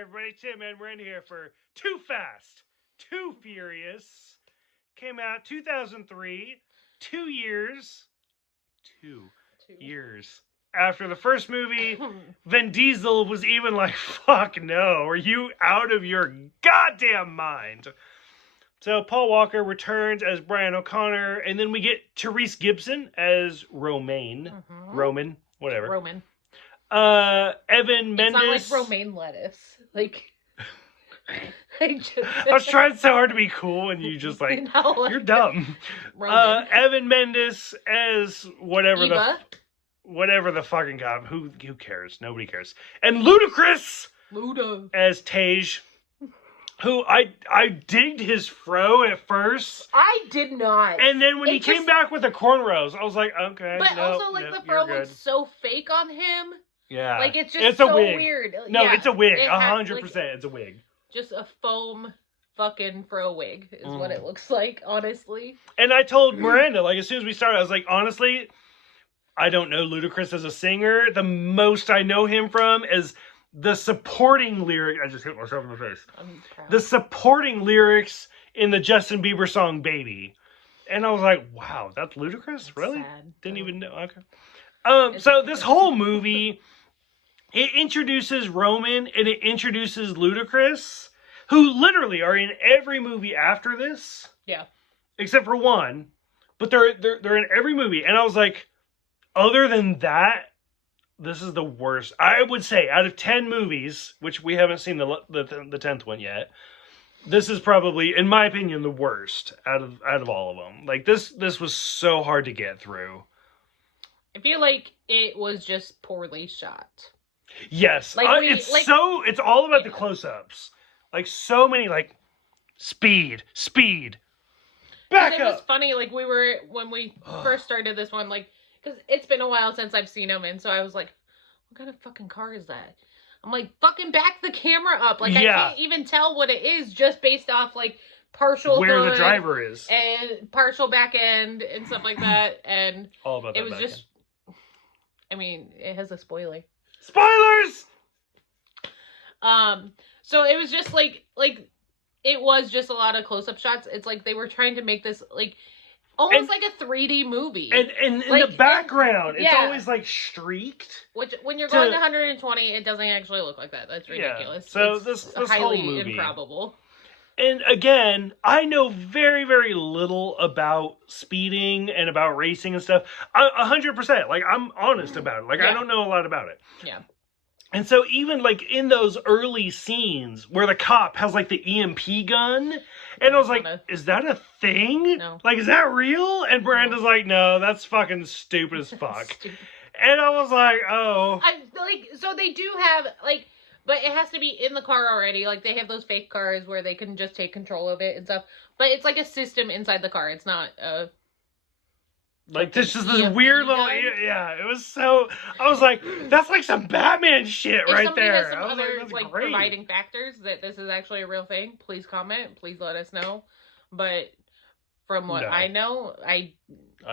everybody. Tim and Miranda here for Too Fast, Too Furious. Came out 2003, 2 years, two years after the first movie. Vin Diesel was even like, fuck no, are you out of your goddamn mind? So Paul Walker returns as Brian O'Connor, and then we get Therese Gibson as Romaine. Roman, whatever. Roman. Evan Mendes. It's not like romaine lettuce. Like, I was trying so hard to be cool, and you just like, you're dumb. Evan Mendes as whatever Eva. whatever the fucking cop. Who cares? Nobody cares. And Ludacris as Tage, who I digged his fro at first. I did not. And then when he came back with the cornrows, I was like, okay. But also, like, the fro looks so fake on him. Yeah. Like, it's just so weird. No, yeah, it's a wig. 100%. It's a wig. Just a foam fucking fro wig is what it looks like, honestly. And I told Miranda, like, as soon as we started, I was like, honestly, I don't know Ludacris as a singer. The most I know him from is the supporting lyric. I just hit myself in the face. The supporting lyrics in the Justin Bieber song "Baby," and I was like, "Wow, that's Ludacris, really?" Sad, Didn't even know. Okay. So this whole movie, it introduces Roman and it introduces Ludacris, who literally are in every movie after this. Yeah. Except for one, but they're in every movie, and I was like, other than that, this is the worst. I would say out of 10 movies, which we haven't seen the 10th one yet, this is probably, in my opinion, the worst out of all of them. Like this was so hard to get through. I feel like it was just poorly shot. Yes, it's all about the close-ups. Like so many speed. Back up. It was funny. Like when we first started this one, like. Because it's been a while since I've seen him, and so I was like, what kind of fucking car is that? I'm like, fucking back the camera up. Like, I can't even tell what it is just based off, like, partial where the driver is. And partial back end and stuff like that. And all about that. It was just, I mean, it has a spoiler. Spoilers! So it was just, like, it was just a lot of close-up shots. It's like they were trying to make this, like... Almost like a 3D movie. And in the background, it's always like streaked. Which, when you're going to 120, it doesn't actually look like that. That's ridiculous. So it's this highly whole movie, improbable. And again, I know very, very little about speeding and about racing and stuff. 100%. Like, I'm honest about it. Like, I don't know a lot about it. Yeah. And so even, like, in those early scenes where the cop has, like, the EMP gun, and I was like, is that a thing? No. Like, is that real? And Miranda's like, no, that's fucking stupid as fuck. And I was like, oh. So they do have, like, but it has to be in the car already. Like, they have those fake cars where they can just take control of it and stuff. But it's like a system inside the car. It's not a... Like, this is this weird little... Yeah, it was so... I was like, that's like some Batman shit right there. If somebody has some other, like, providing factors that this is actually a real thing, please comment. Please let us know. But from what I know, I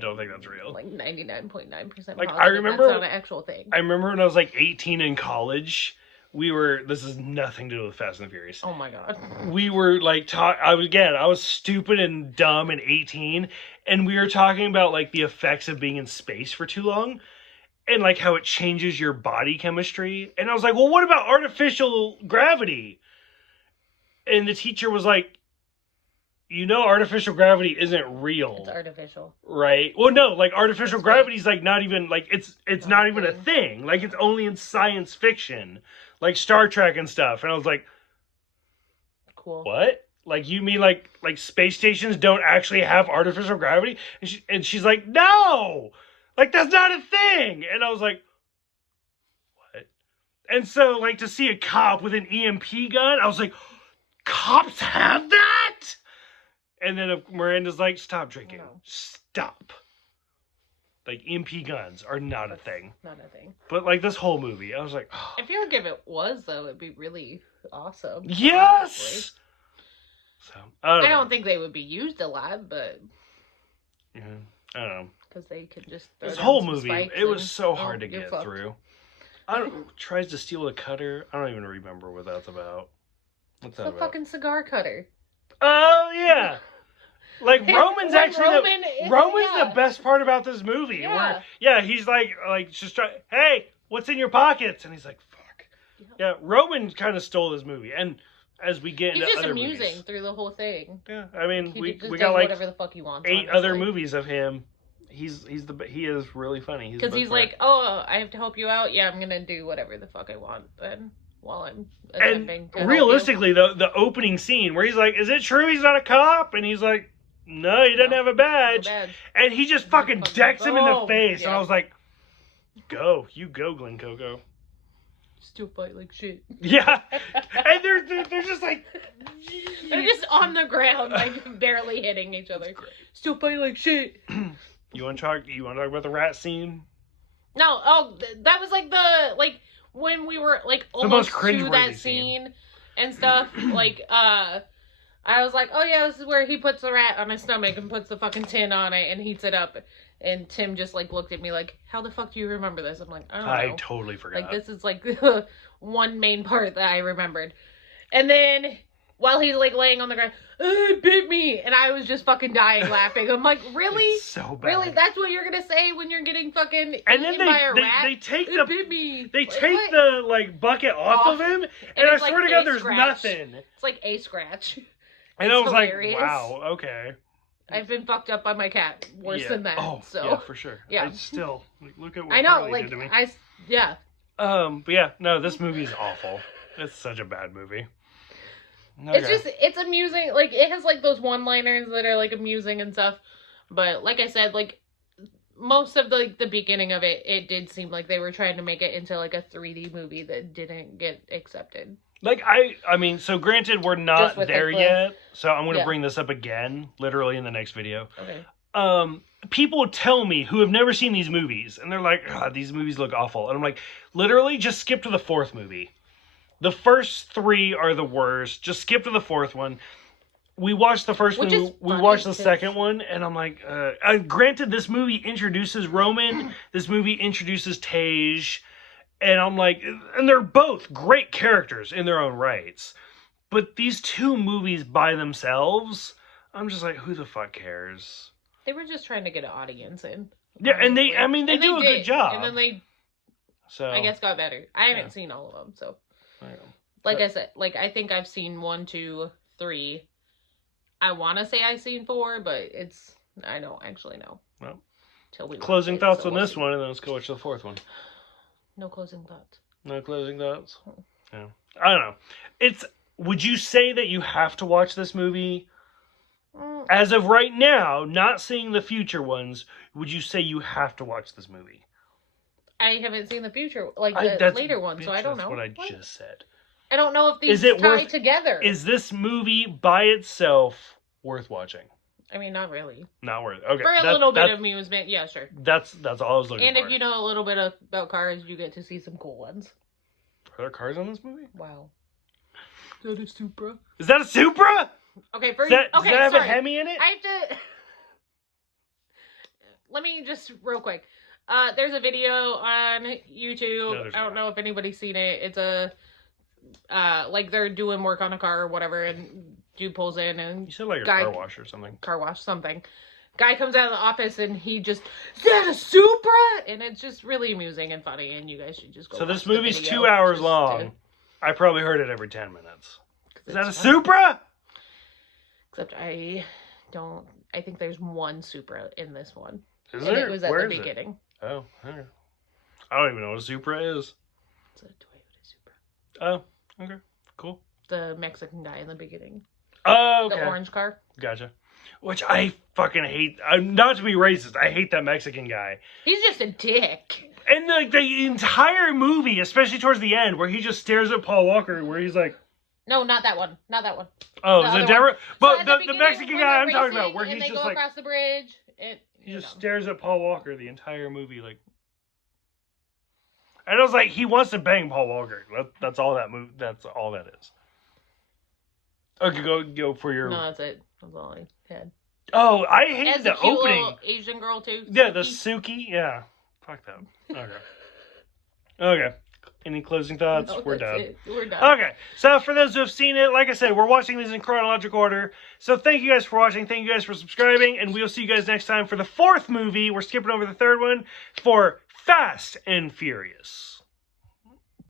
don't think that's real. Like, 99.9% like, I remember... that's not an actual thing. I remember when I was, like, 18 in college... This is nothing to do with Fast and the Furious. Oh my god. We were like, I was stupid and dumb and 18, and we were talking about like the effects of being in space for too long, and like how it changes your body chemistry. And I was like, well, what about artificial gravity? And the teacher was like, artificial gravity isn't real. It's artificial. Right? Well, no, like artificial gravity is like not even, like it's not even a thing. Like it's only in science fiction. Like Star Trek and stuff. And I was like, cool. What? Like, you mean like space stations don't actually have artificial gravity? And she's like, no! Like, that's not a thing! And I was like, what? And so, like, to see a cop with an EMP gun, I was like, cops have that? And then Miranda's like, stop drinking. No. Stop. Like, EMP guns are not a thing. Not a thing. But, like, this whole movie, I was like... Oh. I feel like if it was, though, it'd be really awesome. Yes! So, I don't think they would be used a lot, but... Yeah, I don't know. Because they could just... This whole movie, it was so hard to get through. Tries to steal a cutter. I don't even remember what that's about. What's that the about? Fucking cigar cutter. Oh yeah. Like Roman's actually Roman's yeah. the best part about this movie. Yeah. Where he's like just try. Hey, what's in your pockets? And he's like, fuck. Yeah, Roman kind of stole this movie, and as we get into he's just other amusing movies, through the whole thing. Yeah, I mean he we just got does like whatever the fuck he wants. 8 other movies of him. He is really funny. Because he's like, oh, I have to help you out. Yeah, I'm gonna do whatever the fuck I want then while I'm attempting to realistically, the opening scene where he's like, "Is it true he's not a cop?" And he's like, "No, he doesn't have a badge." No badge. And he just fucking decks him in the face, yeah. and I was like, "Go, Glen Coco." Still fight like shit. Yeah, and they're just like they're just on the ground, like barely hitting each other. Still fight like shit. You want to talk about the rat scene? No, that was like when we were like almost to that scene and stuff. Like I was like, oh yeah, this is where he puts the rat on his stomach and puts the fucking tin on it and heats it up. And Tim just like looked at me like, how the fuck do you remember this? I'm like, I don't know. I totally forgot. Like this is like the one main part that I remembered. And then while he's like laying on the ground, it bit me, and I was just fucking dying laughing. I'm like, really? It's so bad. Really? That's what you're gonna say when you're getting fucking and then eaten by a rat? They take it bit me. They take the like bucket off of him, and I swear to God, there's nothing. It's like a scratch. And I was hilarious. Like, wow, okay. I've been fucked up by my cat worse than that. Oh, so. yeah, for sure. Yeah. It's still, look at what I know, Harley like, did to me. Yeah. But yeah, no, this movie's awful. It's such a bad movie. Okay. It's amusing. Like, it has, like, those one-liners that are, like, amusing and stuff. But, like I said, like, most of, the beginning of it, it did seem like they were trying to make it into, like, a 3D movie that didn't get accepted. Like, I mean, so granted, we're not there yet, so I'm going to bring this up again, literally in the next video. Okay. People tell me who have never seen these movies, and they're like, these movies look awful. And I'm like, literally, just skip to the 4th movie. The first 3 are the worst. Just skip to the 4th one. We watched the first one, we watched the second one, and I'm like, granted, this movie introduces Roman, this movie introduces Tej, and I'm like, and they're both great characters in their own rights. But these 2 movies by themselves, I'm just like, who the fuck cares? They were just trying to get an audience in. Yeah, and they do a good job. And then they, I guess, got better. I haven't seen all of them, so. Like I said, like, I think I've seen 1, 2, 3. I want to say I've seen 4, but I don't actually know. Well, till we closing thoughts on this one, and then let's go watch the 4th one. No closing thoughts. No closing thoughts? Yeah. I don't know. Would you say that you have to watch this movie? As of right now, not seeing the future ones, would you say you have to watch this movie? I haven't seen the future, like the later ones, so I don't know. That's what I just said. I don't know if these tie together. Is this movie by itself worth watching? I mean, not really. Not worth. Okay. For a little bit of amusement, yeah, sure. That's all I was looking for. And if you know a little bit about cars, you get to see some cool ones. Are there cars on this movie? Wow. Is that a Supra? Is that a Supra? Okay, does that have a Hemi in it? I have to. Let me just real quick. There's a video on YouTube. I don't know if anybody's seen it. It's a like they're doing work on a car or whatever, and dude pulls in and you said like a car wash or something. Car wash something. Guy comes out of the office and he just, is that a Supra? And it's just really amusing and funny, and you guys should just go. So this movie's 2 hours long. I probably heard it every 10 minutes. Is that a Supra? Except I think there's one Supra in this one. Is there? It was at the beginning. Oh, okay. I don't even know what a Supra is. It's a Toyota Supra. Oh, okay. Cool. The Mexican guy in the beginning. Oh, okay. The orange car. Gotcha. Which I fucking hate. Not to be racist, I hate that Mexican guy. He's just a dick. And the entire movie, especially towards the end, where he just stares at Paul Walker, where he's like... No, not that one. Not that one. Oh, is it different? But the Mexican guy I'm talking about, where he's just like... And they go across the bridge. He just stares at Paul Walker the entire movie, like... And I was like, he wants to bang Paul Walker. That's all that movie. That's all that is. Okay, go for your... No, that's it. That's all I had. Oh, I hate the opening. Little Asian girl too. Yeah, the Suki. Yeah, fuck that. Okay. Okay. Any closing thoughts? No, We're done. We're done. Okay, so for those who have seen it, like I said, we're watching these in chronological order. So thank you guys for watching. Thank you guys for subscribing. And we'll see you guys next time for the 4th movie. We're skipping over the 3rd one for Fast and Furious.